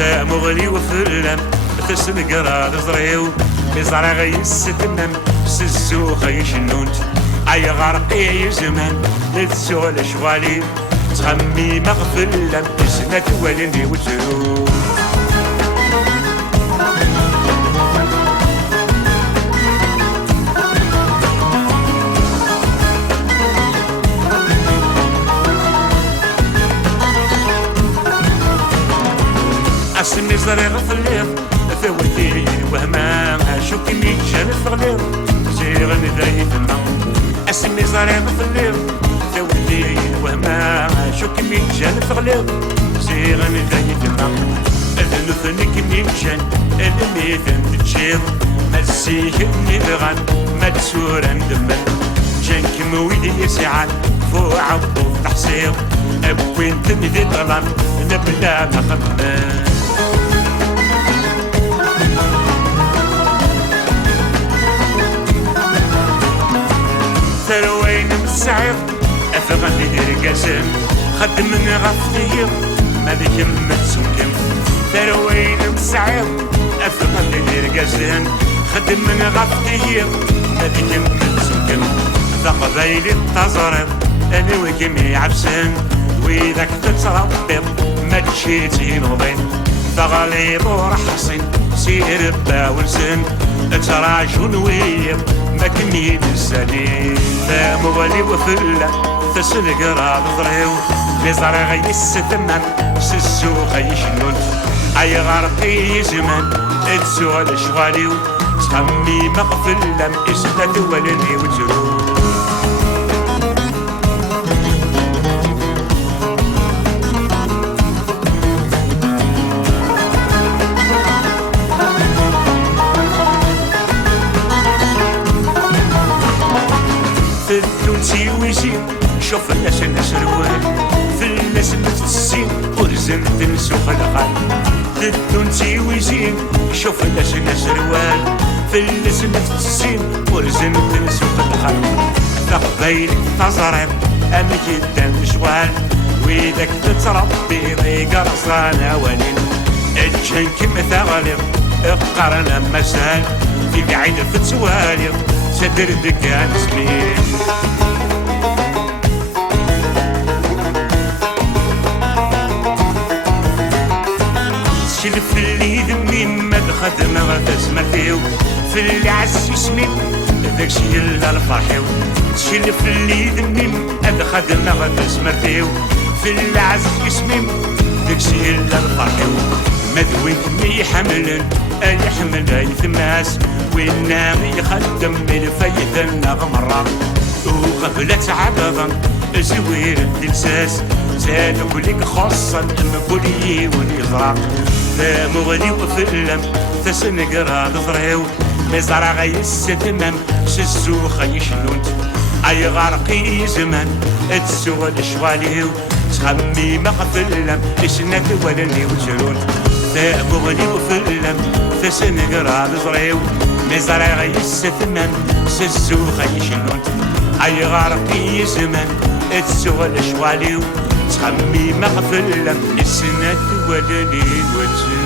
مغلي وفلم تسنقرا ضريو يزرع غيستنن سزو خيشنونت اي غرقي زمان لتسول شوالي تغمي مغفلم سنة ولني وترو اسمي زريغ في الليل ثورتي وهما شوكني جانت في غليل زيغ نداي تما اسمي زريغ في الليل ثورتي وهما شوكني جانت في غليل زيغ نداي تما اذنثني كني جان الميثن تجيض مسيك نبغان ما تسورا ندمن جان كمويدي يسعان فوق عبو تحصيل ابوين تمدي ظلام نبلا مخمن ثروين مسعير افغان دير قاسم خدم من غفتير مالك متسمكم ثروين مسعير افغان دير قاسم خدم من غفتير مالك متسمكم ثقبيل التزرق انا وكمي عبسن وإذا تتربط ما تشيتي نوضين ثغليظ ورحصن سير باونسن تراجون ويب ما كني نسالي مغلي وفلة تسلق راض ضريو لزرع غيس تمام سسو غيشنون اي غرقي زمان تسول شغاليو تخمي مغفلة اسنة ولني وترو في ويزين شوف الناس روال في الناس متسين ورزن تنسو خلقان الدنتي ويزين شوف الناس روال في الناس متسين ورزن تنسو خلقان تقبيل تزرب ام جدا جوال ويدك تتربي ضيق رصانا ولين الجن كم ثغلب اقرنا مسال في بعيد فتسوالي صدر دكان سمين شلف اللي ذمي ما تخدم غتسمر فيو في اللي عز يسمي ذاك شي الفرحيو شلف اللي ذمي ما تخدم غتسمر فيو في اللي عز يسمي ذاك شي الفرحيو مذوي كمي حمل اللي حمل يثماس وينام يخدم الفايدة نغمرة وقبلت عبضا زوير الدلساس زاد كلك خاصة مقولي ونزرع مغلي وفلم تسنقرا ضريو مزرع غيس تمام سسو خيشنونت اي غرقي زمان تسوى الشواليو تخمي مغفلم اسنة ولني وجرون مغلي وفلم تسنقرا ضريو مزرع غيس تمام سسو خيشنونت اي غرقي زمان تسوى الشواليو تخمي مغفلم اسنة ولني وجرون